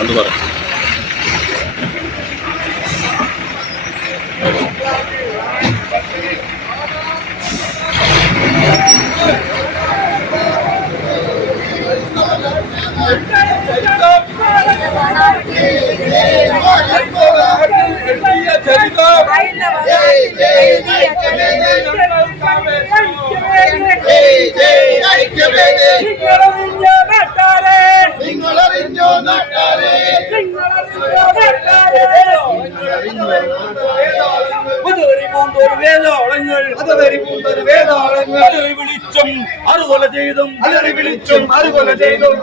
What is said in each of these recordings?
ഒന്ന് പറ. വിളിച്ചും അതുപോലെ ചെയ്തും വിളിച്ചും അതുപോലെ ചെയ്തും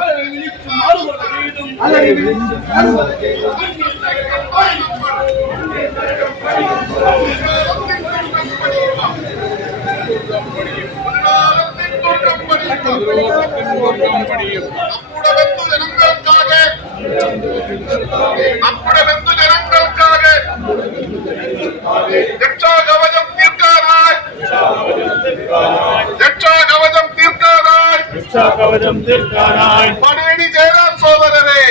രക്ഷാകവചം തീർക്കാനായി പടയണി ചേരാൻ സോദരരെ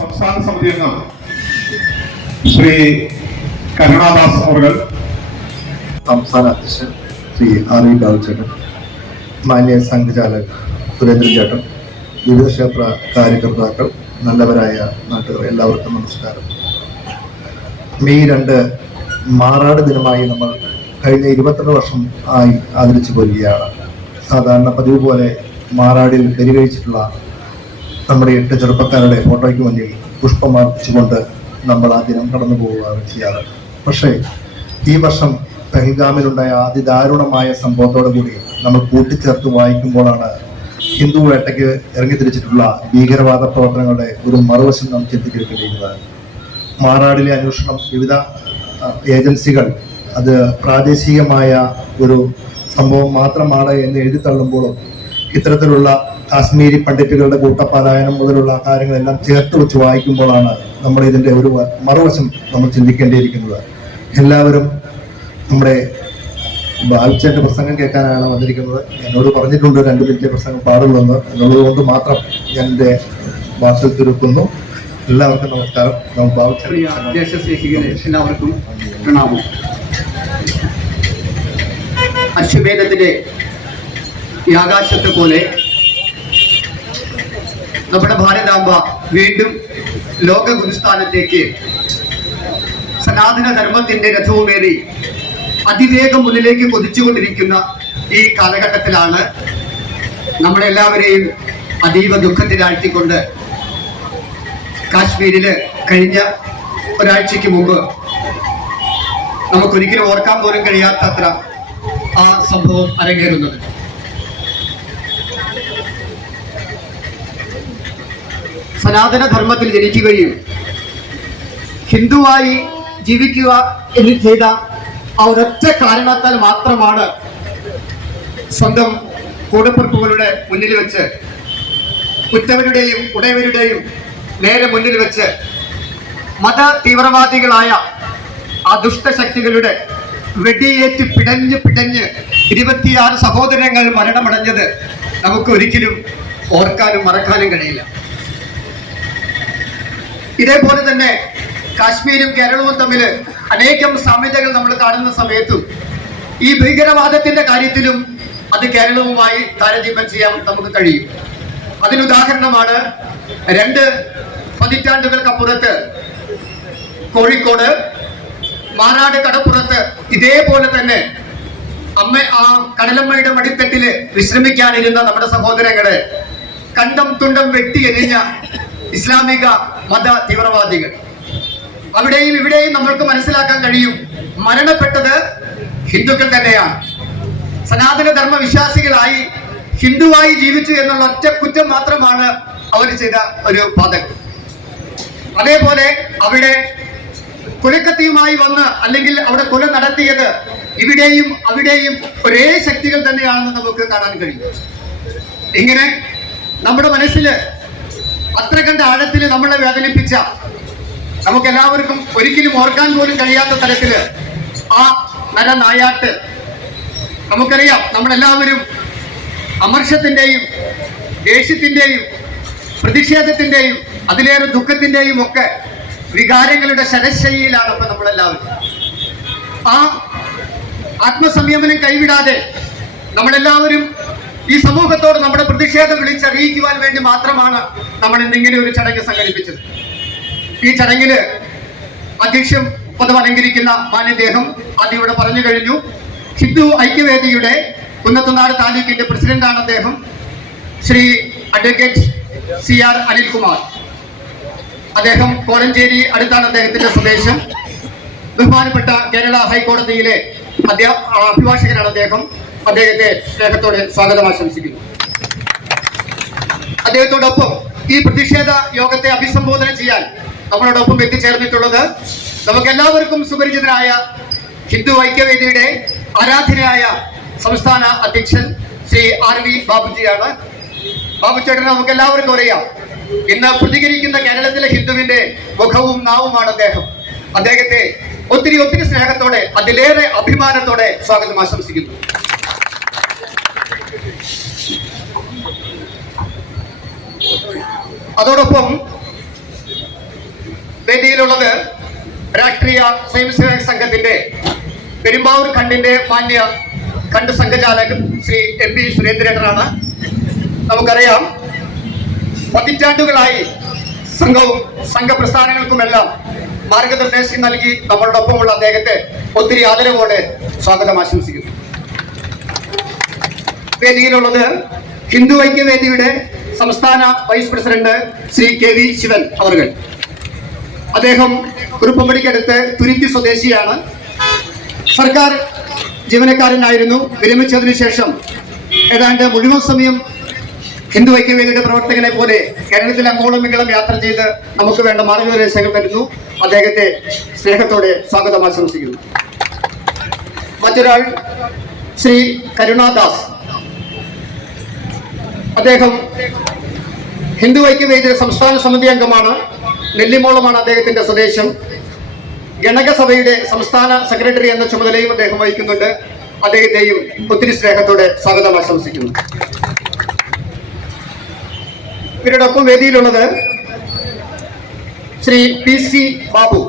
സംസ്ഥാന സമിതി അംഗം ശ്രീ കരുണാദാസ് അവർ, സംസ്ഥാന അധ്യക്ഷൻ ശ്രീ ആർ വി ബാബുചേട്ടൻ, മാന്യ സംഘചാലക് സുരേന്ദ്രൻ ചേട്ടൻ, വിവിധ ക്ഷേത്ര കാര്യകർത്താക്കൾ, നല്ലവരായ നാട്ടുകാർ, എല്ലാവർക്കും നമസ്കാരം. മെയ് 2 മാറാട് ദിനമായി നമ്മൾ കഴിഞ്ഞ 22 വർഷം ആയി ആദരിച്ചു പോവുകയാണ്. സാധാരണ പതിവ് പോലെ മാറാടിൽ ബലികഴിച്ചിട്ടുള്ള നമ്മുടെ 8 ചെറുപ്പക്കാരുടെ ഫോട്ടോയ്ക്ക് മുന്നിൽ പുഷ്പമർപ്പിച്ചുകൊണ്ട് നമ്മൾ ആ ദിനം കടന്നു പോവുകയാണ് ചെയ്യാറ്. പക്ഷേ ഈ വർഷം പെഹൽഗാമിലുണ്ടായ അതിദാരുണമായ സംഭവത്തോടു കൂടി നമ്മൾ കൂട്ടിച്ചേർത്ത് വായിക്കുമ്പോഴാണ് ഹിന്ദു വേട്ടയ്ക്ക് ഇറങ്ങിത്തിരിച്ചിട്ടുള്ള ഭീകരവാദ പ്രവർത്തനങ്ങളുടെ ഒരു മറുവശം നാം ചിന്തിക്കേണ്ടിയിരിക്കുന്നത്. മാറാടിലെ അന്വേഷണം വിവിധ ഏജൻസികൾ അത് പ്രാദേശികമായ ഒരു സംഭവം മാത്രമാണ് എന്ന് എഴുതി തള്ളുമ്പോഴും ഇത്തരത്തിലുള്ള കാശ്മീരി പണ്ഡിറ്റുകളുടെ കൂട്ടപലായനം മുതലുള്ള കാര്യങ്ങളെല്ലാം ചേർത്ത് വെച്ച് വായിക്കുമ്പോഴാണ് നമ്മൾ ഇതിന്റെ ഒരു മറുവശം നമ്മൾ ചിന്തിക്കേണ്ടിയിരിക്കുന്നത്. എല്ലാവരും നമ്മുടെ ബാബുച്ചേന്റെ പ്രസംഗം കേൾക്കാനാണ് വന്നിരിക്കുന്നത്. എന്നോട് പറഞ്ഞിട്ടുണ്ട് 2 മിനിറ്റ് പ്രസംഗം പാടുള്ളൂ എന്നുള്ളത് കൊണ്ട് മാത്രം ഞാൻ എൻ്റെ വാർത്തകൾ ചുരുക്കുന്നു. എല്ലാവർക്കും നമസ്കാരം. എല്ലാവർക്കും പ്രണാമം. അശ്വമേധത്തിലെ ഈ ആകാശത്തെ പോലെ നമ്മുടെ ഭാരതാംബ വീണ്ടും ലോക ഗുരുസ്ഥാനത്തേക്ക് സനാതന ധർമ്മത്തിന്റെ രഥവുമേറി അതിവേഗം മുന്നിലേക്ക് കൊതിച്ചുകൊണ്ടിരിക്കുന്ന ഈ കാലഘട്ടത്തിലാണ് നമ്മളെല്ലാവരെയും അതീവ ദുഃഖത്തിലാഴ്ത്തിക്കൊണ്ട് കാശ്മീരില് കഴിഞ്ഞ ഒരാഴ്ചയ്ക്ക് മുമ്പ് നമുക്കൊരിക്കലും ഓർക്കാൻ പോലും കഴിയാത്തത്ര ആ സംഭവം അരങ്ങേറുന്നത്. സനാതന ധർമ്മത്തിൽ ജനിക്കുകയും ഹിന്ദുവായി ജീവിക്കുക എന്ന് ചെയ്ത ആ ഒരൊറ്റ കാരണത്താൽ മാത്രമാണ് സ്വന്തം കൂടപ്പിറപ്പുകളുടെ മുന്നിൽ വെച്ച് ഉറ്റവരുടെയും ഉടയവരുടെയും നേരെ മുന്നിൽ വെച്ച് മത തീവ്രവാദികളായ ആ ദുഷ്ടശക്തികളുടെ വെടിയേറ്റ് പിടഞ്ഞ് 26 സഹോദരങ്ങൾ മരണമടഞ്ഞത് നമുക്ക് ഒരിക്കലും ഓർക്കാനും മറക്കാനും കഴിയില്ല. ഇതേപോലെ തന്നെ കാശ്മീരും കേരളവും തമ്മിൽ അനേകം സാമ്യതകൾ നമ്മൾ കാണുന്ന സമയത്തും ഈ ഭീകരവാദത്തിന്റെ കാര്യത്തിലും അത് കേരളവുമായി താരതമ്യം ചെയ്യാൻ നമുക്ക് കഴിയും. അതിനുദാഹരണമാണ് 2 പതിറ്റാണ്ടുകൾക്കപ്പുറത്ത് കോഴിക്കോട് മാറാട് കടപ്പുറത്ത് ഇതേപോലെ തന്നെ ആ കടലമ്മയുടെ മടിത്തട്ടില് വിശ്രമിക്കാനിരുന്ന നമ്മുടെ സഹോദരങ്ങളെ കണ്ടം തുണ്ടം വെട്ടിയെരിഞ്ഞ ഇസ്ലാമിക മത തീവ്രവാദികൾ. അവിടെയും ഇവിടെയും നമ്മൾക്ക് മനസ്സിലാക്കാൻ കഴിയും, മരണപ്പെട്ടത് ഹിന്ദുക്കൾ തന്നെയാണ്. സനാതന ധർമ്മ വിശ്വാസികളായി ഹിന്ദുവായി ജീവിച്ചു എന്നുള്ള ഒറ്റ കുറ്റം മാത്രമാണ് അവർ ചെയ്ത ഒരു പാതകം. അതേപോലെ അവിടെ കൊലക്കത്തിയുമായി വന്ന് അല്ലെങ്കിൽ അവിടെ കൊല നടത്തിയത് ഇവിടെയും അവിടെയും ഒരേ ശക്തികൾ തന്നെയാണെന്ന് നമുക്ക് കാണാൻ കഴിയും. ഇങ്ങനെ നമ്മുടെ മനസ്സിൽ അത്ര കണ്ട ആഴത്തിൽ നമ്മളെ വേദനിപ്പിച്ച, നമുക്ക് എല്ലാവർക്കും ഒരിക്കലും ഓർക്കാൻ പോലും കഴിയാത്ത തരത്തില് ആ നരനായാട്ട്, നമുക്കറിയാം നമ്മളെല്ലാവരും അമർഷത്തിന്റെയും ദേഷ്യത്തിന്റെയും പ്രതിഷേധത്തിന്റെയും അതിലേറെ ദുഃഖത്തിന്റെയും ഒക്കെ വികാരങ്ങളുടെ ശരശയ്യയിലാണ് ഇപ്പൊ നമ്മളെല്ലാവരും. ആ ആത്മസംയമനം കൈവിടാതെ നമ്മളെല്ലാവരും ഈ സമൂഹത്തോട് നമ്മുടെ പ്രതിഷേധം വിളിച്ചറിയിക്കുവാൻ വേണ്ടി മാത്രമാണ് നമ്മൾ ഇന്നിങ്ങനെ ഒരു ചടങ്ങ് സംഘടിപ്പിച്ചത്. ഈ ചടങ്ങില് അധ്യക്ഷം പദം അലങ്കരിക്കുന്ന മാന്യദേഹം ആദ്യം ഇവിടെ പറഞ്ഞു കഴിഞ്ഞു. ഹിന്ദു ഐക്യവേദിയുടെ കുന്നത്തുനാട് താലൂക്കിന്റെ പ്രസിഡന്റാണ് അദ്ദേഹം, ശ്രീ അഡ്വക്കേറ്റ് CR അനിൽകുമാർ. അദ്ദേഹം കോലഞ്ചേരി അടുത്താണ് അദ്ദേഹത്തിന്റെ സ്വദേശം. ബഹുമാനപ്പെട്ട കേരള ഹൈക്കോടതിയിലെ അഭിഭാഷകനാണ് അദ്ദേഹം. അദ്ദേഹത്തെ സ്നേഹത്തോടെ സ്വാഗതം ആശംസിക്കുന്നു. അദ്ദേഹത്തോടൊപ്പം ഈ പ്രതിഷേധ യോഗത്തെ അഭിസംബോധന ചെയ്യാൻ നമ്മളോടൊപ്പം എത്തിച്ചേർന്നിട്ടുള്ളത് നമുക്ക് എല്ലാവർക്കും സുപരിചിതനായ ഹിന്ദു ഐക്യവേദിയുടെ ആരാധനയായ സംസ്ഥാന അധ്യക്ഷൻ ശ്രീ RV ബാബുജിയാണ്. ബാബുചേട്ടൻ നമുക്ക് എല്ലാവർക്കും അറിയാം, ഇന്ന് പ്രതികരിക്കുന്ന കേരളത്തിലെ ഹിന്ദുവിന്റെ മുഖവും നാവുമാണ് അദ്ദേഹം. അദ്ദേഹത്തെ ഒത്തിരി സ്നേഹത്തോടെ അതിലേറെ അഭിമാനത്തോടെ സ്വാഗതം ആശംസിക്കുന്നു. അതോടൊപ്പം വേദിയിലുള്ളത് രാഷ്ട്രീയ സ്വയംസേവക സംഘത്തിന്റെ പെരുമ്പാവൂർ ഖണ്ഡിന്റെ മാന്യ ഖണ്ഡ് സംഘചാലകൻ ശ്രീ MP സുരേന്ദ്രനാണ്. നമുക്കറിയാം, പതിറ്റാണ്ടുകളായി സംഘവും സംഘപ്രസ്ഥാനങ്ങൾക്കുമെല്ലാം മാർഗനിർദ്ദേശം നൽകി നമ്മളുടെ ഒപ്പമുള്ള അദ്ദേഹത്തെ ഒത്തിരി ആദരവോടെ സ്വാഗതം ആശംസിക്കുന്നു. വേദിയിലുള്ളത് ഹിന്ദു ഐക്യവേദിയുടെ സംസ്ഥാന vice president Shri KV Shivan അവർ. അദ്ദേഹം കുറുപ്പമ്പടിക്കടുത്ത് തുരുത്തി സ്വദേശിയാണ്. സർക്കാർ ജീവനക്കാരനായിരുന്നു. വിരമിച്ചതിനു ശേഷം ഏതാണ്ട് മുഴുവൻ സമയം ഹിന്ദു ഐക്യവേദിയുടെ പ്രവർത്തകനെ പോലെ കേരളത്തിൽ അങ്ങോളം ഇങ്ങോളം യാത്ര ചെയ്ത് നമുക്ക് വേണ്ട മാർഗനിർദ്ദേശങ്ങൾ തരുന്നു. അദ്ദേഹത്തെ സ്നേഹത്തോടെ സ്വാഗതം ആശംസിക്കുന്നു. മറ്റൊരാൾ ശ്രീ കരുണാദാസ്. അദ്ദേഹം ഹിന്ദു ഐക്യവേദിയുടെ സംസ്ഥാന സമിതി അംഗമാണ്. നെല്ലിമോളമാണ് അദ്ദേഹത്തിന്റെ സ്വദേശം. ഗണകസഭയുടെ സംസ്ഥാന സെക്രട്ടറി എന്ന ചുമതലയും അദ്ദേഹം വഹിക്കുന്നുണ്ട്. അദ്ദേഹത്തെയും ഒത്തിരി സ്നേഹത്തോടെ സ്വാഗതം ആശംസിക്കുന്നു. ഇവരോടൊപ്പം വേദിയിലുള്ളത് ശ്രീ PC ബാബു.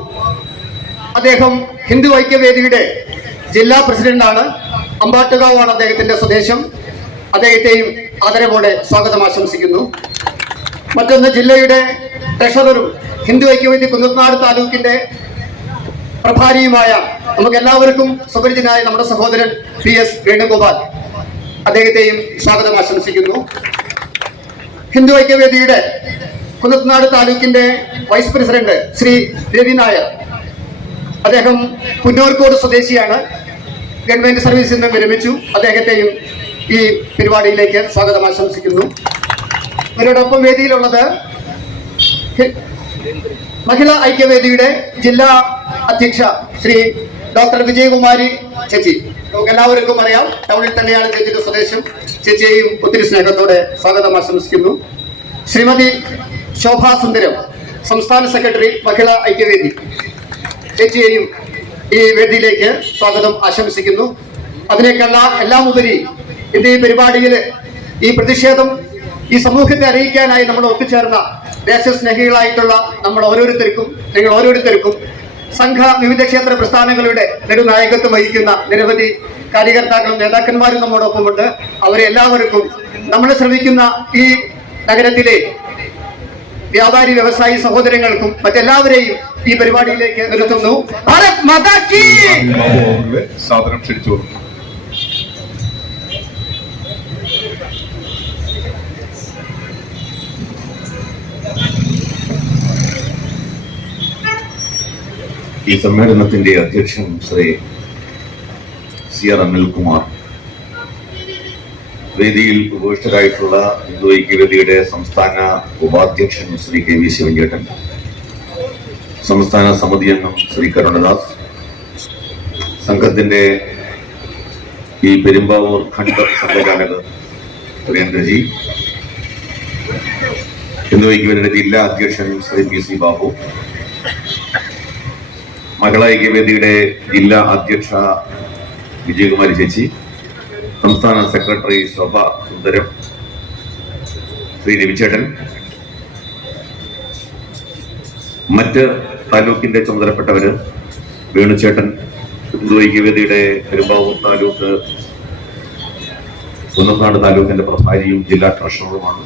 അദ്ദേഹം ഹിന്ദു ഐക്യവേദിയുടെ ജില്ലാ പ്രസിഡന്റാണ്. അമ്പാട്ടുകാവാണ് അദ്ദേഹത്തിന്റെ സ്വദേശം. അദ്ദേഹത്തെയും ആദരവോടെ സ്വാഗതം ആശംസിക്കുന്നു. മറ്റൊന്ന് ജില്ലയുടെ ട്രഷററും ഹിന്ദു ഐക്യവേദി കുന്നത്തുനാട് താലൂക്കിന്റെ പ്രഭാരിയുമായ നമുക്ക് എല്ലാവർക്കും സുപരിചിതനായ നമ്മുടെ സഹോദരൻ PS വേണുഗോപാൽ. അദ്ദേഹത്തെയും സ്വാഗതം ആശംസിക്കുന്നു. ഹിന്ദു ഐക്യവേദിയുടെ കുന്നത്തുനാട് താലൂക്കിന്റെ വൈസ് പ്രസിഡന്റ് ശ്രീ രവി നായർ. അദ്ദേഹം പുന്നൂർക്കോട് സ്വദേശിയാണ്. ഗവൺമെന്റ് സർവീസിൽ നിന്ന് വിരമിച്ചു. അദ്ദേഹത്തെയും ഈ പരിപാടിയിലേക്ക് സ്വാഗതം ആശംസിക്കുന്നു. ഇവരോടൊപ്പം വേദിയിലുള്ളത് മഹിളാ ഐക്യവേദിയുടെ ജില്ലാ അധ്യക്ഷ ശ്രീ ഡോക്ടർ വിജയകുമാരി ചേച്ചി. നമുക്ക് എല്ലാവർക്കും അറിയാം, ടൗണിൽ തന്നെയാണ് ചേച്ചിയുടെ സ്വദേശം. ചേച്ചിയെയും ഒത്തിരി സ്നേഹത്തോടെ സ്വാഗതം ആശംസിക്കുന്നു. ശ്രീമതി ശോഭാ സുന്ദരം. സംസ്ഥാന സെക്രട്ടറി മഹിളാ ഐക്യവേദി ചേച്ചിയെയും ഈ വേദിയിലേക്ക് സ്വാഗതം ആശംസിക്കുന്നു. എല്ലാം ഉപരി ഇന്ന് ഈ പരിപാടിയിൽ ഈ പ്രതിഷേധം ഈ സമൂഹത്തെ അറിയിക്കാനായി നമ്മൾ ഒത്തുചേർന്ന ദേശസ്നേഹികളായിട്ടുള്ള നിങ്ങൾ ഓരോരുത്തർക്കും സംഘ വിവിധ ക്ഷേത്ര പ്രസ്ഥാനങ്ങളുടെ നെടുനായകത്വം വഹിക്കുന്ന നിരവധി കാര്യകർത്താക്കളും നേതാക്കന്മാരും നമ്മോടൊപ്പമുണ്ട്. അവരെ എല്ലാവർക്കും നമ്മൾ ശ്രമിക്കുന്ന ഈ നഗരത്തിലെ വ്യാപാരി വ്യവസായി സഹോദരങ്ങൾക്കും മറ്റെല്ലാവരെയും ഈ പരിപാടിയിലേക്ക് നിർത്തുന്നു. ഭാരത് മാതാ കീ സാദരം ക്ഷണിച്ചു. ഈ സമ്മേളനത്തിന്റെ അധ്യക്ഷൻ ശ്രീ CR അനിൽകുമാർ, വേദിയിൽ ഉപവിഷ്ടരായിട്ടുള്ള ഹിന്ദു ഐക്യവേദിയുടെ സംസ്ഥാന ഉപാധ്യക്ഷൻ ശ്രീ KV ശിവൻചേട്ടൻ, സംസ്ഥാന സമിതി അംഗം ശ്രീ കരുണദാസ്, സംഘത്തിന്റെ ഈ പെരുമ്പാവൂർ ഖണ്ഡ് സംഘചാലക് സുരേന്ദ്രജി, ഹിന്ദു ഐക്യവേദിയുടെ ജില്ലാ അധ്യക്ഷൻ ശ്രീ PC ബാബു, മഹിളാ ഐക്യവേദിയുടെ ജില്ലാ അധ്യക്ഷ വിജയകുമാരി ചേച്ചി, സംസ്ഥാന സെക്രട്ടറി ശോഭ സുന്ദരം, ശ്രീ രവിചേട്ടൻ, മറ്റ് താലൂക്കിന്റെ ചുമതലപ്പെട്ടവര്, വേണുചേട്ടൻ, ഹിന്ദു ഐക്യവേദിയുടെ പെരുമ്പാവൂർ താലൂക്ക് കുന്നനാട് താലൂക്കിന്റെ പ്രഭാരിയും ജില്ലാ ട്രഷററുമാണ്.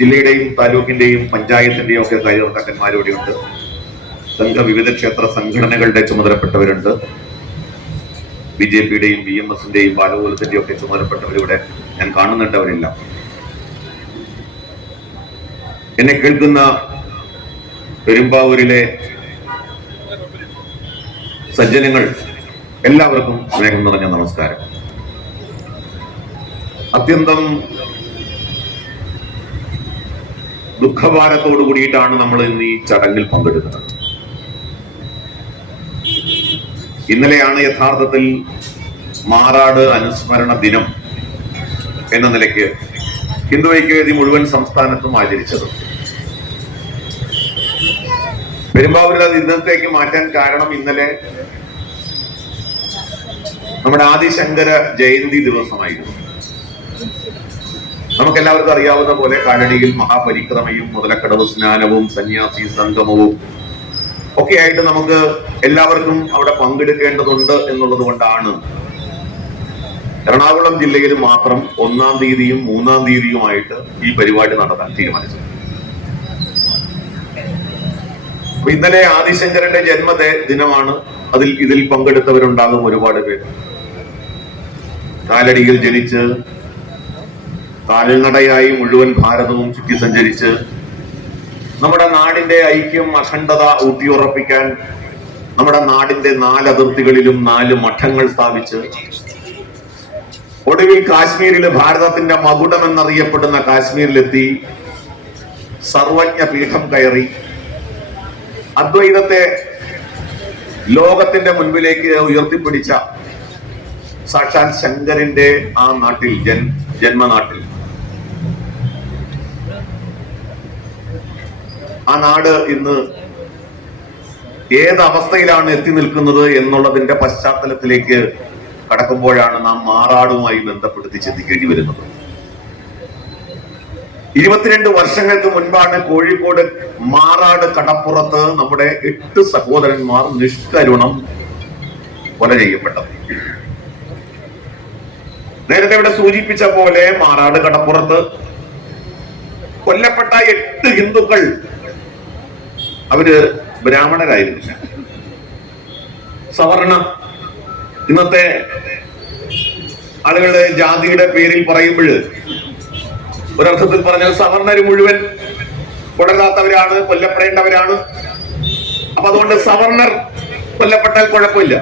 ജില്ലയുടെയും താലൂക്കിന്റെയും പഞ്ചായത്തിന്റെയും ഒക്കെ കാര്യകർത്താക്കന്മാരിവിടെയുണ്ട്. സംഘ വിവിധ ക്ഷേത്ര സംഘടനകളുടെ ചുമതലപ്പെട്ടവരുണ്ട്. BJPയുടെയും BMSന്റെയും ബാലഗോകുലത്തിന്റെയും ഒക്കെ ചുമതലപ്പെട്ടവരിവിടെ ഞാൻ കാണുന്നുണ്ട്. അവരെല്ലാം എന്നെ കേൾക്കുന്ന പെരുമ്പാവൂരിലെ സജ്ജനങ്ങൾ എല്ലാവർക്കും സ്നേഹം നിറഞ്ഞ നമസ്കാരം. അത്യന്തം ദുഃഖഭാരത്തോടു കൂടിയിട്ടാണ് നമ്മൾ ഇന്ന് ഈ ചടങ്ങിൽ പങ്കെടുക്കുന്നത്. ഇന്നലെയാണ് യഥാർത്ഥത്തിൽ മാറാട് അനുസ്മരണ ദിനം എന്ന നിലയ്ക്ക് ഹിന്ദു ഐക്യവേദി മുഴുവൻ സംസ്ഥാനത്തും ആചരിച്ചത്. പെരുമ്പാവൂരിൽ അത് ഇന്നത്തേക്ക് മാറ്റാൻ കാരണം ഇന്നലെ നമ്മുടെ ആദിശങ്കര ജയന്തി ദിവസമായിരുന്നു. നമുക്കെല്ലാവർക്കും അറിയാവുന്ന പോലെ കാലടിയിൽ മഹാപരിക്രമയും മുതലക്കടവ് സ്നാനവും സന്യാസി സംഗമവും ഒക്കെ ആയിട്ട് നമുക്ക് എല്ലാവർക്കും അവിടെ പങ്കെടുക്കേണ്ടതുണ്ട് എന്നുള്ളത് കൊണ്ടാണ് എറണാകുളം ജില്ലയിൽ മാത്രം 1-ാം തീയതിയും 3-ാം തീയതിയുമായിട്ട് ഈ പരിപാടി നടത്താൻ തീരുമാനിച്ചത്. അപ്പൊ ഇന്നലെ ആദിശങ്കരന്റെ ജന്മദിനമാണ്. ഇതിൽ പങ്കെടുത്തവരുണ്ടാകും ഒരുപാട് പേര്. കാലടിയിൽ ജനിച്ച് കാൽനടയായി മുഴുവൻ ഭാരതവും ചുറ്റി സഞ്ചരിച്ച് നമ്മുടെ നാടിന്റെ ഐക്യം അഖണ്ഡത ഊട്ടിയുറപ്പിക്കാൻ നമ്മുടെ നാടിന്റെ 4 അതിർത്തികളിലും 4 മഠങ്ങൾ സ്ഥാപിച്ച് ഒടുവിൽ കാശ്മീരില് ഭാരതത്തിന്റെ മകുടം എന്നറിയപ്പെടുന്ന കാശ്മീരിലെത്തി സർവജ്ഞ പീഠം കയറി അദ്വൈതത്തെ ലോകത്തിന്റെ മുൻപിലേക്ക് ഉയർത്തിപ്പിടിച്ച സാക്ഷാൽ ശങ്കരന്റെ ആ നാട്ടിൽ ജന്മനാട്ടിൽ ആ നാട് ഇന്ന് ഏത് അവസ്ഥയിലാണ് എത്തി നിൽക്കുന്നത് എന്നുള്ളതിന്റെ പശ്ചാത്തലത്തിലേക്ക് കടക്കുമ്പോഴാണ് നാം മാറാടുമായി ബന്ധപ്പെടുത്തി ചിന്തിക്കേണ്ടി വരുന്നത്. 22 വർഷങ്ങൾക്ക് മുൻപാണ് കോഴിക്കോട് മാറാട് കടപ്പുറത്ത് നമ്മുടെ 8 സഹോദരന്മാർ നിഷ്കരുണം കൊല ചെയ്യപ്പെട്ടത്. നേരത്തെ ഇവിടെ സൂചിപ്പിച്ച പോലെ മാറാട് കടപ്പുറത്ത് കൊല്ലപ്പെട്ട 8 ഹിന്ദുക്കൾ അവര് ബ്രാഹ്മണരായിരുന്നില്ല. സവർണ ഇന്നത്തെ ആളുകളുടെ ജാതിയുടെ പേരിൽ പറയുമ്പോൾ ഒരർത്ഥത്തിൽ പറഞ്ഞാൽ സവർണര് മുഴുവൻ കൊള്ളരുതാത്തവരാണ്, കൊല്ലപ്പെടേണ്ടവരാണ്. അപ്പൊ അതുകൊണ്ട് സവർണർ കൊല്ലപ്പെട്ടാൽ കുഴപ്പമില്ല.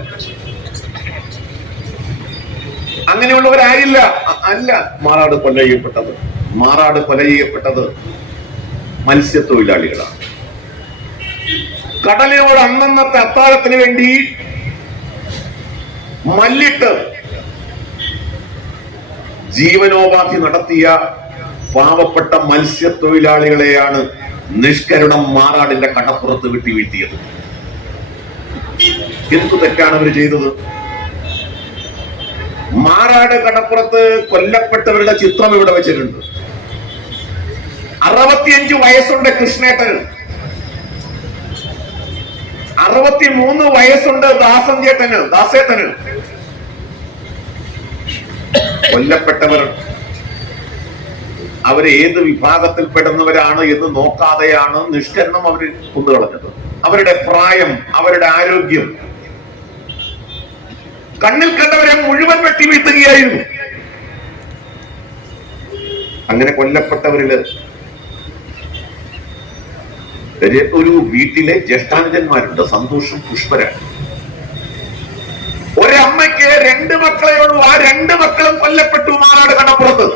അങ്ങനെയുള്ളവരായില്ല. അല്ല, മാറാട് കൊല ചെയ്യപ്പെട്ടത് മത്സ്യത്തൊഴിലാളികളാണ്. കടലിനോട് അന്നന്നത്തെ അത്താഴത്തിന് വേണ്ടി മല്ലിട്ട് ജീവനോപാധി നടത്തിയ പാവപ്പെട്ട മത്സ്യത്തൊഴിലാളികളെയാണ് നിഷ്കരുണം മാറാടിന്റെ കടപ്പുറത്ത് വിട്ടി വീഴ്ത്തിയത്. എന്തു തെറ്റാണ് അവർ ചെയ്തത്? മാറാട് കടപ്പുറത്ത് കൊല്ലപ്പെട്ടവരുടെ ചിത്രം ഇവിടെ വെച്ചിട്ടുണ്ട്. 65 വയസ്സുണ്ട് കൃഷ്ണേട്ടന്, 63 വയസ്സുണ്ട് ദാസേട്ടന്. കൊല്ലപ്പെട്ടവർ അവര് ഏത് വിഭാഗത്തിൽപ്പെടുന്നവരാണ് എന്ന് നോക്കാതെയാണ് നിഷ്കരണം അവര് കൊന്നുകളഞ്ഞത്. അവരുടെ പ്രായം, അവരുടെ ആരോഗ്യം, കണ്ണിൽ കണ്ടവരെ മുഴുവൻ വെട്ടി വീഴ്ത്തുകയായിരുന്നു. അങ്ങനെ കൊല്ലപ്പെട്ടവരില് ഒരു വീട്ടിലെ ജ്യേഷ്ഠാനുജന്മാരുണ്ട്, സന്തോഷം, പുഷ്പരാണ്. ഒരമ്മയ്ക്ക് 2 മക്കളെ ഉള്ളൂ. ആ 2 മക്കളും കൊല്ലപ്പെട്ടു മാറാട് കടപ്പുറത്ത്.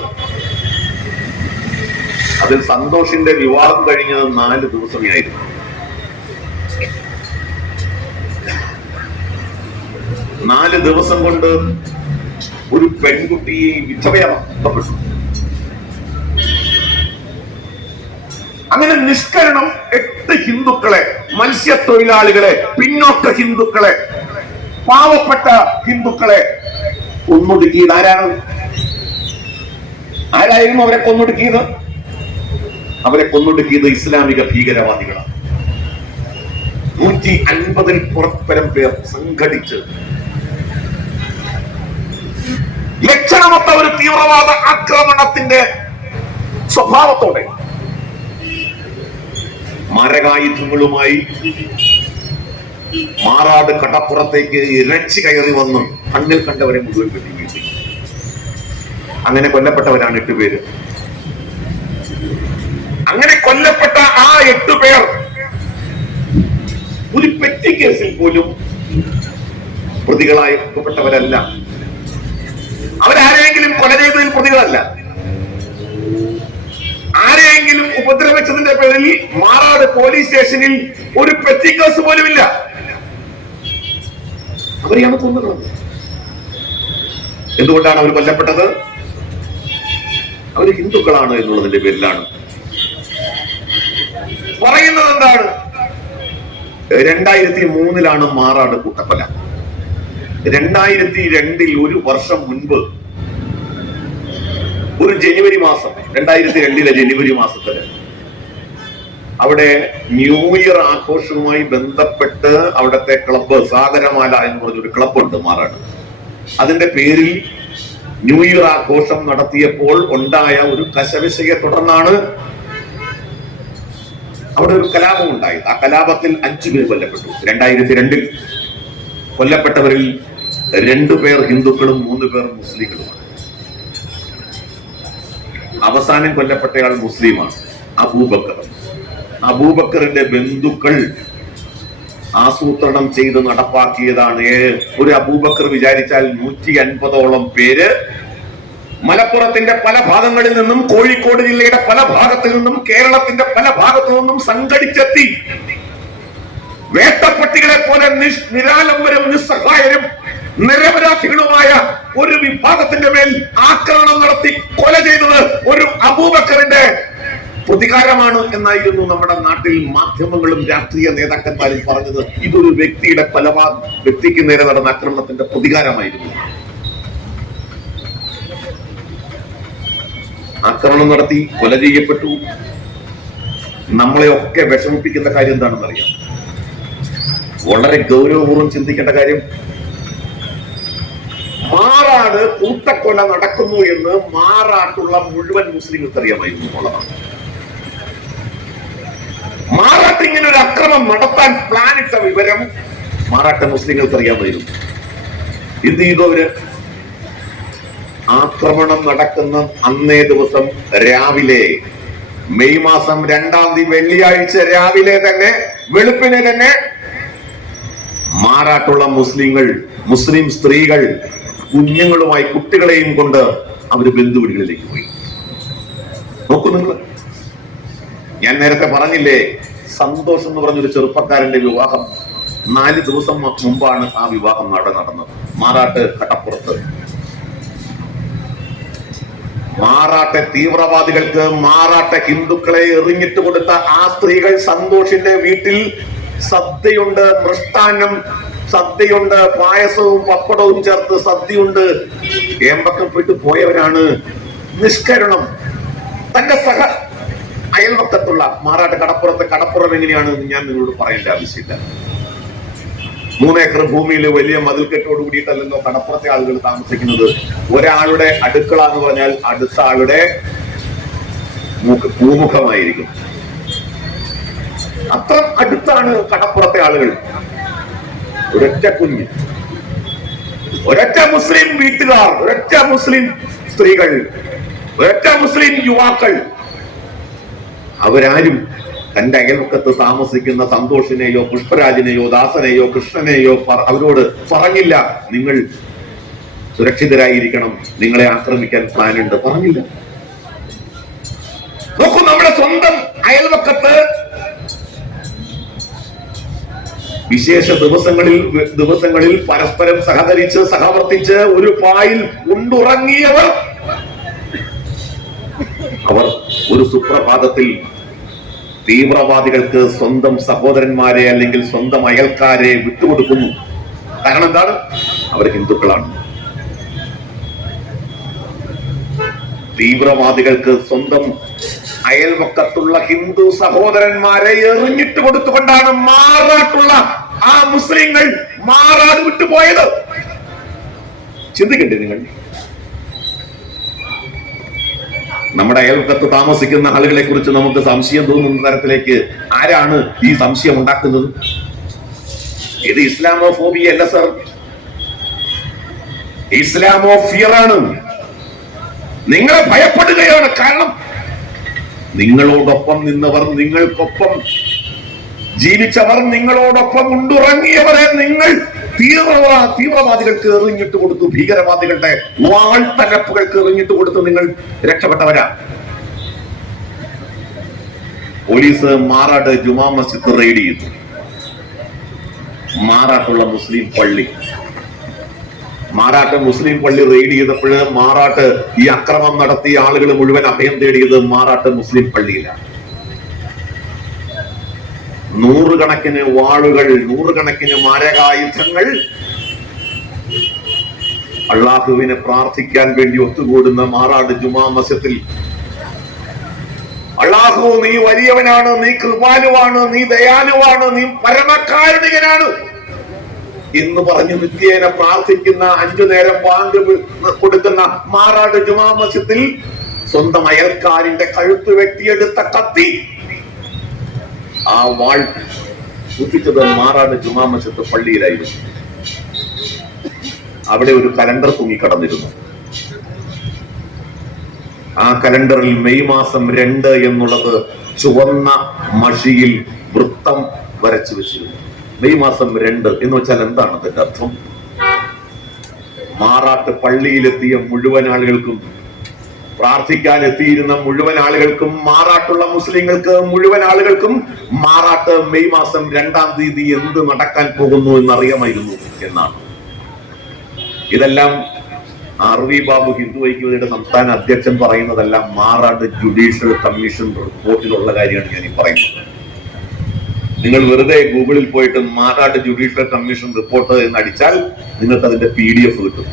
അതിൽ സന്തോഷിന്റെ വിവാഹം കഴിഞ്ഞത് 4 ദിവസമേയായിരുന്നു. 4 ദിവസം കൊണ്ട് ഒരു പെൺകുട്ടി വിധവയാക്കപ്പെട്ടു. അങ്ങനെ നിഷ്കരണം 8 ഹിന്ദുക്കളെ, മത്സ്യത്തൊഴിലാളികളെ, പിന്നോക്ക ഹിന്ദുക്കളെ, പാവപ്പെട്ട ഹിന്ദുക്കളെ കൊന്നൊടുക്കിയത് ആരായിരുന്നു അവരെ കൊന്നൊടുക്കിയത്? അവരെ കൊന്നൊടുക്കിയത് ഇസ്ലാമിക ഭീകരവാദികളാണ്. 150-ൽ പുറപ്പരം പേർ സംഘടിച്ച് ലക്ഷണമൊത്ത ഒരു തീവ്രവാദ ആക്രമണത്തിന്റെ സ്വഭാവത്തോടെ മാരകായുധങ്ങളുമായി മാറാട് കടപ്പുറത്തേക്ക് ഇരച്ചു കയറി വന്ന് കണ്ണിൽ കണ്ടവരെ മുഴുവൻ വെട്ടി വീഴ്ത്തി. അങ്ങനെ കൊല്ലപ്പെട്ടവരാണ് 8 പേര്. അങ്ങനെ കൊല്ലപ്പെട്ട ആ 8 പേർ ഒരു പെറ്റി കേസിൽ പോലും പ്രതികളായപ്പെട്ടവരല്ല. അവരാരെങ്കിലും കൊല ചെയ്തതിൽ പ്രതികളല്ല. ആരെയെങ്കിലും ഉപദ്രവിച്ചതിന്റെ പേരിൽ മാറാട് പോലീസ് സ്റ്റേഷനിൽ ഒരു പെറ്റി കേസ് പോലുമില്ല. അവരെയാണ് കൊന്നത്. എന്തുകൊണ്ടാണ് അവർ കൊല്ലപ്പെട്ടത്? അവർ ഹിന്ദുക്കളാണ് എന്നുള്ളതിന്റെ പേരിലാണ്. പറയുന്നത് എന്താണ്? 2003-ലാണ് മാറാട് കൂട്ടക്കൊല. 2002-ൽ 1 വർഷം മുൻപ് ഒരു ജനുവരി മാസം, 2002-ലെ ജനുവരി മാസത്തില് അവിടെ ന്യൂ ഇയർ ആഘോഷവുമായി ബന്ധപ്പെട്ട് അവിടുത്തെ ക്ലബ്ബ് സാഗരമാല എന്ന് പറഞ്ഞൊരു ക്ലബ്ബുണ്ട് മാറാട്. അതിന്റെ പേരിൽ ന്യൂ ഇയർ ആഘോഷം നടത്തിയപ്പോൾ ഉണ്ടായ ഒരു കശവിശയെ തുടർന്നാണ് അവിടെ ഒരു കലാപം ഉണ്ടായത്. ആ കലാപത്തിൽ 5 പേർ കൊല്ലപ്പെട്ടു. 2002-ൽ കൊല്ലപ്പെട്ടവരിൽ 2 പേർ ഹിന്ദുക്കളും 3 പേർ മുസ്ലിങ്ങളുമാണ്. അവസാനം കൊല്ലപ്പെട്ടയാൾ മുസ്ലിമാണ്, അബൂബക്കർ. അബൂബക്കറിന്റെ ബന്ധുക്കൾ ആസൂത്രണം ചെയ്ത് നടപ്പാക്കിയതാണ്. ഒരു അബൂബക്കർ വിചാരിച്ചാൽ 150ഓളം പേര് മലപ്പുറത്തിന്റെ പല ഭാഗങ്ങളിൽ നിന്നും, കോഴിക്കോട് ജില്ലയുടെ പല ഭാഗത്തിൽ നിന്നും, കേരളത്തിന്റെ പല ഭാഗത്തു നിന്നും സംഘടിച്ചെത്തി വേട്ടപ്പട്ടികളെ പോലെ നിരാലംബരും നിസ്സഹായരും നിരപരാധികളുമായ ഒരു വിഭാഗത്തിന്റെ മേൽ ആക്രമണം നടത്തി കൊല ചെയ്തത് ഒരു അബൂബക്കറിന്റെ പ്രതികാരമാണ് എന്നായിരുന്നു നമ്മുടെ നാട്ടിൽ മാധ്യമങ്ങളും രാഷ്ട്രീയ നേതാക്കന്മാരും പറഞ്ഞത്. ഇതൊരു വ്യക്തിക്ക് നേരെ നടന്ന ആക്രമണത്തിന്റെ പ്രതികാരമായിരുന്നു. ആക്രമണം നടത്തി കൊല ചെയ്യപ്പെട്ടു. നമ്മളെയൊക്കെ വിഷമിപ്പിക്കുന്ന കാര്യം എന്താണെന്ന് അറിയാം. വളരെ ഗൗരവപൂർവ്വം ചിന്തിക്കേണ്ട കാര്യം, മാറാട് കൂട്ടക്കൊല നടക്കുന്നു എന്ന് മാറാട്ടുള്ള മുഴുവൻ മുസ്ലിങ്ങൾക്ക് അറിയാമായിരുന്നു എന്നുള്ളതാണ്. മാറാട്ട് ഇങ്ങനെ ഒരു അക്രമം നടത്താൻ പ്ലാനിട്ട വിവരം മാറാട്ട മുസ്ലിങ്ങൾക്ക് അറിയാമായിരുന്നു. എന്ത് ചെയ്തു അവര്? ആക്രമണം നടക്കുന്ന അന്നേ ദിവസം രാവിലെ, മെയ് മാസം 2-ാം തീയതി വെള്ളിയാഴ്ച രാവിലെ തന്നെ, വെളുപ്പിനെ തന്നെ മാറാട്ടുള്ള മുസ്ലിം സ്ത്രീകൾ കുഞ്ഞുങ്ങളുമായി, കുട്ടികളെയും കൊണ്ട് അവര് ബന്ധുവീടുകളിലേക്ക് പോയി. നോക്കൂ നിങ്ങൾ, ഞാൻ നേരത്തെ പറഞ്ഞില്ലേ, സന്തോഷം എന്ന് പറഞ്ഞൊരു ചെറുപ്പക്കാരന്റെ വിവാഹം 4 ദിവസം മുമ്പാണ് ആ വിവാഹം നടന്നത് മാറാട്ട് കടപ്പുറത്ത്. മാറാട്ടെ തീവ്രവാദികൾക്ക് മാറാട്ടെ ഹിന്ദുക്കളെ എറിഞ്ഞിട്ട് കൊടുത്ത ആ സ്ത്രീകൾ സന്തോഷിന്റെ വീട്ടിൽ സദ്യയുണ്ട്, മൃഷ്ടാന്നം സദ്യയുണ്ട്, പായസവും പപ്പടവും ചേർത്ത് സദ്യയുണ്ട്. ഏമ്പക്കം വിട്ടു പോയവരാണ്. നിഷ്കരണം. തന്റെ അയൽവക്കത്തുള്ള മാറാട്ട് കടപ്പുറം എങ്ങനെയാണ് ഞാൻ നിങ്ങളോട് പറയേണ്ട ആവശ്യമില്ല. 3 ഏക്കർ ഭൂമിയിൽ വലിയ മതിൽക്കെട്ടോട് കൂടിയിട്ടല്ലല്ലോ കടപ്പുറത്തെ ആളുകൾ താമസിക്കുന്നത്. ഒരാളുടെ അടുക്കള എന്ന് പറഞ്ഞാൽ അടുത്ത ആളുടെ പൂമുഖമായിരിക്കും. അത്ര അടുത്താണ് കടപ്പുറത്തെ ആളുകൾ. ഒരൊറ്റ കുഞ്ഞ്, ഒരൊറ്റ മുസ്ലിം വീട്ടുകാർ, ഒരൊറ്റ മുസ്ലിം സ്ത്രീകൾ, ഒരൊറ്റ മുസ്ലിം യുവാക്കൾ, അവരാരും തന്റെ അയൽവക്കത്ത് താമസിക്കുന്ന സന്തോഷിനെയോ പുഷ്പരാജിനെയോ ദാസനെയോ കൃഷ്ണനെയോ അവരോട് പറഞ്ഞില്ല നിങ്ങൾ സുരക്ഷിതരായിരിക്കണം, നിങ്ങളെ ആക്രമിക്കാൻ പ്ലാൻ ഉണ്ട്, പറഞ്ഞില്ല. നോക്കൂ, നമ്മുടെ സ്വന്തം അയൽവക്കത്ത് വിശേഷ ദിവസങ്ങളിൽ പരസ്പരം സഹകരിച്ച് സഹവർത്തിച്ച് ഒരു പായിൽ ഉണ്ടുറങ്ങിയവർ അവർ ഒരു സുപ്രഭാതത്തിൽ തീവ്രവാദികൾക്ക് സ്വന്തം സഹോദരന്മാരെ അല്ലെങ്കിൽ സ്വന്തം അയൽക്കാരെ വിട്ടുകൊടുക്കുന്നു. കാരണം എന്താണ്? അവർ ഹിന്ദുക്കളാണ്. തീവ്രവാദികൾക്ക് സ്വന്തം അയൽവക്കത്തുള്ള ഹിന്ദു സഹോദരന്മാരെ എറിഞ്ഞിട്ട് കൊടുത്തുകൊണ്ടാണ് മാറാട്ടുള്ള ആ മുസ്ലിങ്ങൾ മാറാട് വിട്ടുപോയത്. ചിന്തിക്കണ്ടേ നിങ്ങൾ? നമ്മുടെ അയൽവക്കത്ത് താമസിക്കുന്ന ആളുകളെ കുറിച്ച് നമുക്ക് സംശയം തോന്നുന്ന തരത്തിലേക്ക് ആരാണ് ഈ സംശയം ഉണ്ടാക്കുന്നത്? ഇത് ഇസ്ലാമോഫോബിയ അല്ല സർ, ഇസ്ലാമോ ഫിയർ ആണ്. നിങ്ങളെ ഭയപ്പെടുകയാണ്. കാരണം നിങ്ങളോടൊപ്പം നിന്നവർ, നിങ്ങൾക്കൊപ്പം ജീവിച്ചവർ, നിങ്ങളോടൊപ്പം ഉണ്ടുറങ്ങിയവരെ നിങ്ങൾ തീവ്രവാദികൾക്ക് എറിഞ്ഞിട്ട് കൊടുത്തു, ഭീകരവാദികളുടെ വാൾത്തലപ്പുകൾക്ക് എറിഞ്ഞിട്ട് കൊടുത്ത് നിങ്ങൾ രക്ഷപ്പെട്ടവരാ. പോലീസ് മാറാട് ജുമാ മസ്ജിദ് റെയ്ഡ് ചെയ്തു. മാറാട്ടുള്ള മുസ്ലിം പള്ളി റെയ്ഡ് ചെയ്തപ്പോൾ മാറാട്ട് ഈ അക്രമം നടത്തിയ ആളുകൾ മുഴുവൻ അഭയം തേടിയത് മാറാട്ട് മുസ്ലിം പള്ളിയിലാണ്. നൂറുകണക്കിന് വാളുകൾ, നൂറുകണക്കിന് മാരകായുധങ്ങൾ അള്ളാഹുവിനെ പ്രാർത്ഥിക്കാൻ വേണ്ടി ഒത്തുകൂടുന്ന മാറാട് ജുമാ മസ്ജിദിൽ അള്ളാഹു നീ വലിയവനാണ്, നീ കൃപാലുവാണ്, നീ ദയാലുവാണ്, നീ പരമകാരുണികനാണ് എന്ന് പറഞ്ഞ് നിത്യേന പ്രാർത്ഥിക്കുന്ന 5 നേരം ബാങ്ക് കൊടുക്കുന്ന മാറാട് ജുമാ മസ്ജിദിൽ സ്വന്തം അയൽക്കാരിന്റെ കഴുത്ത് വെട്ടിയെടുത്ത കത്തി, ആ വാൾ സൂക്ഷിച്ചത് മാറാട് ജുമാ മസ്ജിദ് പള്ളിയിലായിരുന്നു. അവിടെ ഒരു കലണ്ടർ തൂങ്ങിക്കടന്നിരുന്നു. ആ കലണ്ടറിൽ മെയ് മാസം 2 എന്നുള്ളത് ചുവന്ന മഷിയിൽ വൃത്തം വരച്ചു വെച്ചിരുന്നു. മെയ് മാസം 2 എന്ന് വെച്ചാൽ എന്താണ് അതിന്റെ അർത്ഥം? മാറാട്ട് പള്ളിയിലെത്തിയ മുഴുവൻ ആളുകൾക്കും, പ്രാർത്ഥിക്കാൻ എത്തിയിരുന്ന മുഴുവൻ ആളുകൾക്കും, മാറാട്ടുള്ള മുസ്ലിങ്ങൾക്ക് മുഴുവൻ ആളുകൾക്കും മാറാട്ട് മെയ് മാസം 2-ാം തീയതി എന്ത് നടക്കാൻ പോകുന്നു എന്നറിയാമായിരുന്നു എന്നാണ്. ഇതെല്ലാം ആർവി ബാബു ഹിന്ദു ഐക്യവേദിയുടെ സംസ്ഥാന അധ്യക്ഷൻ പറയുന്നതെല്ലാം മാറാട് ജുഡീഷ്യൽ കമ്മീഷൻ റിപ്പോർട്ടിലുള്ള കാര്യമാണ് ഞാൻ ഈ പറയുന്നത്. നിങ്ങൾ വെറുതെ ഗൂഗിളിൽ പോയിട്ട് മാറാട് ജുഡീഷ്യൽ കമ്മീഷൻ റിപ്പോർട്ട് എന്ന് അടിച്ചാൽ നിങ്ങൾക്ക് അതിന്റെ PDF കിട്ടും.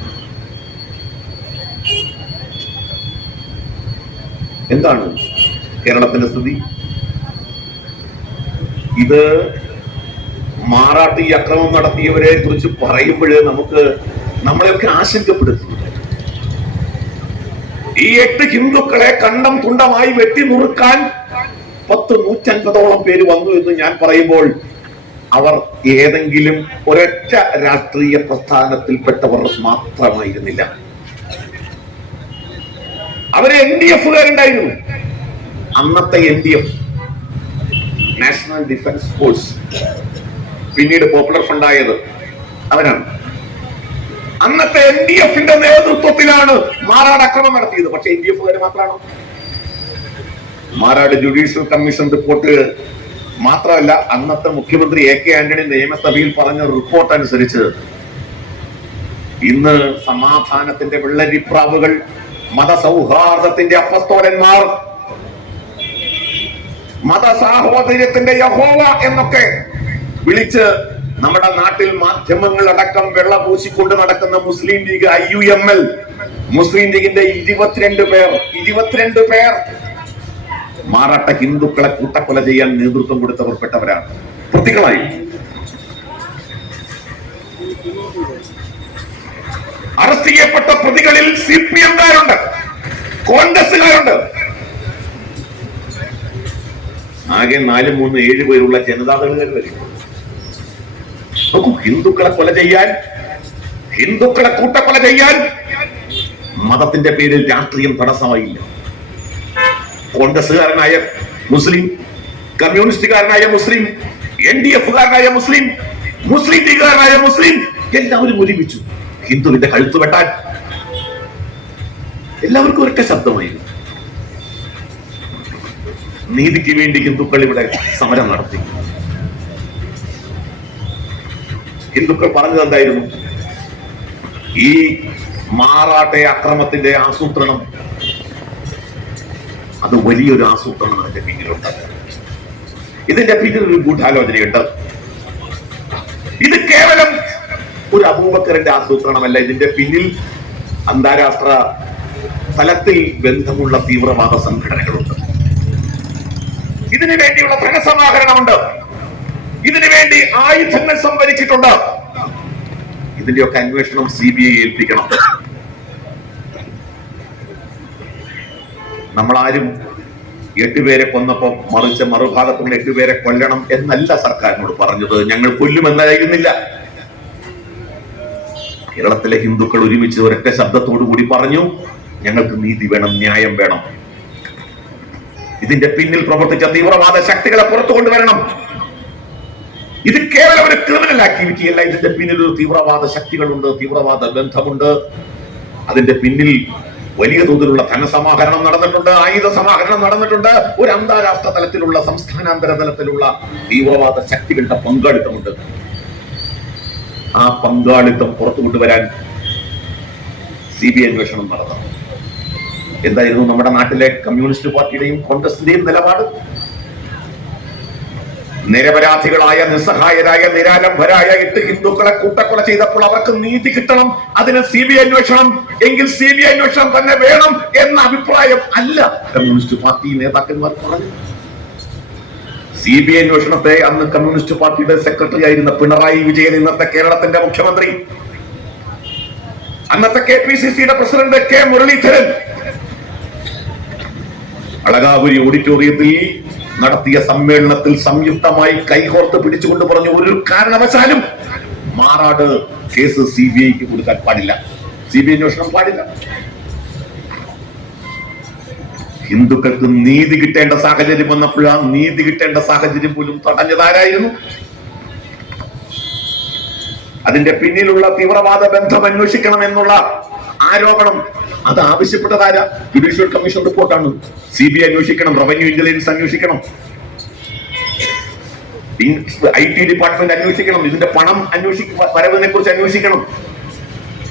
എന്താണ് കേരളത്തിന്റെ സ്ഥിതി? ഇത് മാറാട്ട് ഈ അക്രമം നടത്തിയവരെ കുറിച്ച് പറയുമ്പോഴേ നമ്മളെയൊക്കെ ആശങ്കപ്പെടുത്തുന്നു. ഈ 8 ഹിന്ദുക്കളെ കണ്ടം തുണ്ടമായി വെട്ടി നുറുക്കാൻ 150-150ഓളം പേര് വന്നു എന്ന് ഞാൻ പറയുമ്പോൾ അവർ ഏതെങ്കിലും ഒരൊറ്റ രാഷ്ട്രീയ പ്രസ്ഥാനത്തിൽപ്പെട്ടവർ മാത്രമായിരുന്നില്ല. അവര് NDF-കാരുണ്ടായിരുന്നു. അന്നത്തെ NDF, നാഷണൽ ഡിഫൻസ് ഫോഴ്സ്, പിന്നീട് പോപ്പുലർ ഫണ്ടായത് അവരാണ്. അന്നത്തെ NDF-ന്റെ നേതൃത്വത്തിലാണ് മാറാട് അക്രമം നടത്തിയത്. പക്ഷെ NDF-കാര് മാത്രമാണോ? മാറാട് ജുഡീഷ്യൽ കമ്മീഷൻ റിപ്പോർട്ട് മാത്രമല്ല, അന്നത്തെ മുഖ്യമന്ത്രി AK ആന്റണി നിയമസഭയിൽ പറഞ്ഞ റിപ്പോർട്ട് അനുസരിച്ച് ഇന്ന് സമാധാനത്തിന്റെ വെള്ളരിപ്രാവുകൾ മതസൗഹാർദ്ദത്തിന്റെ അപ്പസ്തോലന്മാർ, മതസാഹോദര്യത്തിന്റെ യഹോവ എന്നൊക്കെ വിളിച്ച് നമ്മുടെ നാട്ടിൽ മാധ്യമങ്ങൾ അടക്കം വെള്ള പൂശിക്കൊണ്ട് നടക്കുന്ന മുസ്ലിം ലീഗ് IUML, മുസ്ലിം ലീഗിന്റെ 22 പേർ മാറാട്ട ഹിന്ദുക്കളെ കൂട്ടക്കൊല ചെയ്യാൻ നേതൃത്വം കൊടുത്തവർപ്പെട്ടവരാണ്. പ്രതികളായി അറസ്റ്റ് ചെയ്യപ്പെട്ട പ്രതികളിൽ CPM-കാരുണ്ട്, കോൺഗ്രസുകാരുണ്ട്. ആകെ 4, 3, 7 പേരുള്ള ജനതാദളുകാർ വരും. നോക്കൂ, ഹിന്ദുക്കളെ കൊല ചെയ്യാൻ, ഹിന്ദുക്കളെ കൂട്ടക്കൊല ചെയ്യാൻ മതത്തിന്റെ പേരിൽ രാഷ്ട്രീയം തടസ്സമായില്ല. കോൺഗ്രസുകാരനായ മുസ്ലിം, കമ്മ്യൂണിസ്റ്റുകാരനായ മുസ്ലിം, NDF-കാരനായ മുസ്ലിം, മുസ്ലിം ലീഗുകാരനായ മുസ്ലിം എല്ലാവരും ഒരുമിച്ചു ഹിന്ദുവിന്റെ കഴുത്ത് വെട്ടാൻ. എല്ലാവർക്കും ഒരൊറ്റ ശബ്ദമായിരുന്നു. നീതിക്ക് വേണ്ടി ഹിന്ദുക്കൾ ഇവിടെ സമരം നടത്തി. ഹിന്ദുക്കൾ പറഞ്ഞത് എന്തായിരുന്നു? ഈ മാറാട്ടെ അക്രമത്തിന്റെ ആസൂത്രണം, അത് വലിയൊരു ആസൂത്രണം അതിന്റെ പിന്നിലുണ്ട്. ഇതിന്റെ പിന്നിൽ ഒരു ഗൂഢാലോചനയുണ്ട്. ഇത് കേവലം ഒരു അബൂബക്കറിന്റെ ആസൂത്രണമല്ല. ഇതിന്റെ പിന്നിൽ അന്താരാഷ്ട്ര തലത്തിൽ ബന്ധമുള്ള തീവ്രവാദ സംഘടനകളുണ്ട്. ഇതിനു വേണ്ടിയുള്ള ധനസമാഹരണമുണ്ട്. ഇതിനു വേണ്ടി ആയുധങ്ങൾ സംഭരിച്ചിട്ടുണ്ട്. ഇതിന്റെയൊക്കെ അന്വേഷണം CBI ഏൽപ്പിക്കണം. നമ്മളാരും 8 പേരെ കൊന്നപ്പം മറിച്ച് മറുഭാഗത്തുള്ള 8 പേരെ കൊല്ലണം എന്നല്ല സർക്കാരിനോട് പറഞ്ഞത്. ഞങ്ങൾ കൊല്ലുമെന്നായിരുന്നില്ല. കേരളത്തിലെ ഹിന്ദുക്കൾ ഒരുമിച്ച് ഒരൊറ്റ ശബ്ദത്തോടു കൂടി പറഞ്ഞു, ഞങ്ങൾക്ക് നീതി വേണം, ന്യായം വേണം. ഇതിന്റെ പിന്നിൽ പ്രവർത്തിച്ച തീവ്രവാദ ശക്തികളെ പുറത്തു കൊണ്ടുവരണം. ഇത് കേവലം ഒരു ക്രിമിനൽ ആക്ടിവിറ്റി അല്ല. ഇതിന്റെ പിന്നിൽ ഒരു തീവ്രവാദ ശക്തികളുണ്ട്, തീവ്രവാദ ബന്ധമുണ്ട്. അതിന്റെ പിന്നിൽ വലിയ തോതിലുള്ള ധനസമാഹരണം നടന്നിട്ടുണ്ട്, ആയുധ സമാഹരണം നടന്നിട്ടുണ്ട്. ഒരു അന്താരാഷ്ട്ര തലത്തിലുള്ള, സംസ്ഥാനാന്തര തലത്തിലുള്ള തീവ്രവാദ ശക്തികളുടെ പങ്കാളിത്തമുണ്ട്. ആ പങ്കാളിത്തം പുറത്തു കൊണ്ടുവരാൻ CBI അന്വേഷണം നടന്നു. എന്തായിരുന്നു നമ്മുടെ നാട്ടിലെ കമ്മ്യൂണിസ്റ്റ് പാർട്ടിയുടെയും കോൺഗ്രസിന്റെയും നിലപാട്? നിരപരാധികളായ, നിസ്സഹായരായ, നിരാലംബരായ 8 ഹിന്ദുക്കളെ കൂട്ടക്കൊല ചെയ്തപ്പോൾ അവർക്ക് നീതി കിട്ടണം, അതിന് CBI അന്വേഷണം, എങ്കിൽ CBI അന്വേഷണം തന്നെ വേണം എന്ന അഭിപ്രായം അല്ല കമ്മ്യൂണിസ്റ്റ് പാർട്ടി നേതാക്കന്മാർ പറഞ്ഞു. CBI അന്വേഷണത്തെ അന്ന് കമ്മ്യൂണിസ്റ്റ് പാർട്ടിയുടെ സെക്രട്ടറി ആയിരുന്ന പിണറായി വിജയൻ, ഇന്നത്തെ കേരളത്തിന്റെ മുഖ്യമന്ത്രി, അന്നത്തെ KPCCയുടെ പ്രസിഡന്റ് K. മുരളീധരൻ അളകാപുരി ഓഡിറ്റോറിയത്തിൽ നടത്തിയ സമ്മേളനത്തിൽ സംയുക്തമായി കൈകോർത്ത് പിടിച്ചുകൊണ്ട് പറഞ്ഞു, ഒരു കാരണവശാലും മാറാട് കേസ് CBIക്ക് കൊടുക്കാൻ പാടില്ല, CBI അന്വേഷണം പാടില്ല. ഹിന്ദുക്കൾക്ക് നീതി കിട്ടേണ്ട സാഹചര്യം വന്നപ്പോൾ ആ നീതി കിട്ടേണ്ട സാഹചര്യം പോലും തടഞ്ഞതാരായിരുന്നു? അതിന്റെ പിന്നിലുള്ള തീവ്രവാദ ബന്ധം അന്വേഷിക്കണം എന്നുള്ള ആരോപണം അത് ആവശ്യപ്പെട്ടതാരാ? ജുഡീഷ്യൽ കമ്മീഷൻ റിപ്പോർട്ടാണ്. CBI അന്വേഷിക്കണം, റവന്യൂ ഇന്റലിജൻസ് അന്വേഷിക്കണം, IT ഡിപ്പാർട്ട്മെന്റ് അന്വേഷിക്കണം, ഇതിന്റെ പണം വരവിനെ കുറിച്ച് അന്വേഷിക്കണം.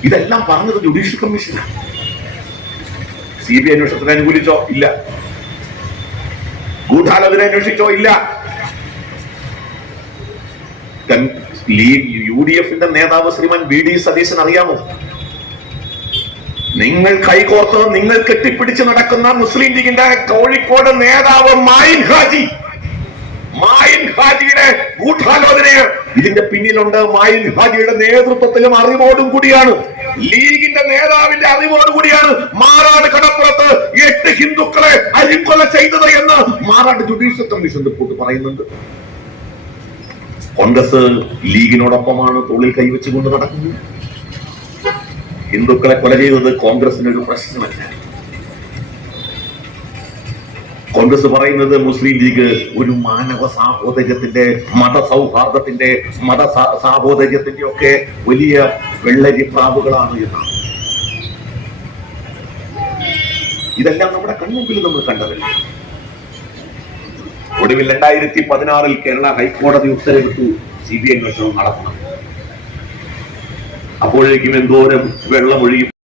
ഇതെല്ലാം പറഞ്ഞത് ജുഡീഷ്യൽ കമ്മീഷനാണ്. CBI അന്വേഷണത്തിന് അനുകൂലിച്ചോ? ഇല്ല. ഗൂഢാലോചന അന്വേഷിച്ചോ? ഇല്ല. UDF-ന്റെ നേതാവ് ശ്രീമാൻ VD സതീശൻ അറിയാമോ? നിങ്ങൾ കൈകോർത്ത്, നിങ്ങൾ കെട്ടിപ്പിടിച്ച് നടക്കുന്ന മുസ്ലിം ലീഗിന്റെ കോഴിക്കോട് നേതാവ് മായിൻ ഹാജിയുടെ ഗൂഢാലോചനയാണ്. ഇതിന്റെ പിന്നിലുണ്ട്. മായിൻ ഹാജിയുടെ നേതൃത്വത്തിലും അറിവോടും കൂടിയാണ്, ലീഗിന്റെ നേതാവിന്റെ അറിവോട് കൂടിയാണ് മാറാട് കടപ്പുറത്ത് 8 ഹിന്ദുക്കളെ അരിക്കൊല ചെയ്തത് എന്ന് മാറാട് ജുഡീഷ്യൽ കമ്മീഷൻ റിപ്പോർട്ട് പറയുന്നുണ്ട്. കോൺഗ്രസ് ലീഗിനോടൊപ്പമാണ് തോളിൽ കൈവച്ചുകൊണ്ട് നടക്കുന്നത്. ഹിന്ദുക്കളെ കൊല ചെയ്തത് കോൺഗ്രസിന് ഒരു പ്രശ്നമല്ല. കോൺഗ്രസ് പറയുന്നത് മുസ്ലിം ലീഗ് ഒരു മാനവ സാഹോദര്യത്തിന്റെ, മതസൗഹാർദ്ദത്തിന്റെ, സാഹോദര്യത്തിന്റെ ഒക്കെ വലിയ വെള്ളരിപ്രാവുകളാണ് എന്നാണ്. ഇതെല്ലാം നമ്മുടെ കൺമുമ്പിൽ നമ്മൾ കണ്ടതല്ല. ഒടുവിൽ 2016 കേരള ഹൈക്കോടതി ഉത്തരവിട്ടു CBI അന്വേഷണം നടത്തണം. അപ്പോഴേക്കും എന്തോരം വെള്ളമൊഴുകി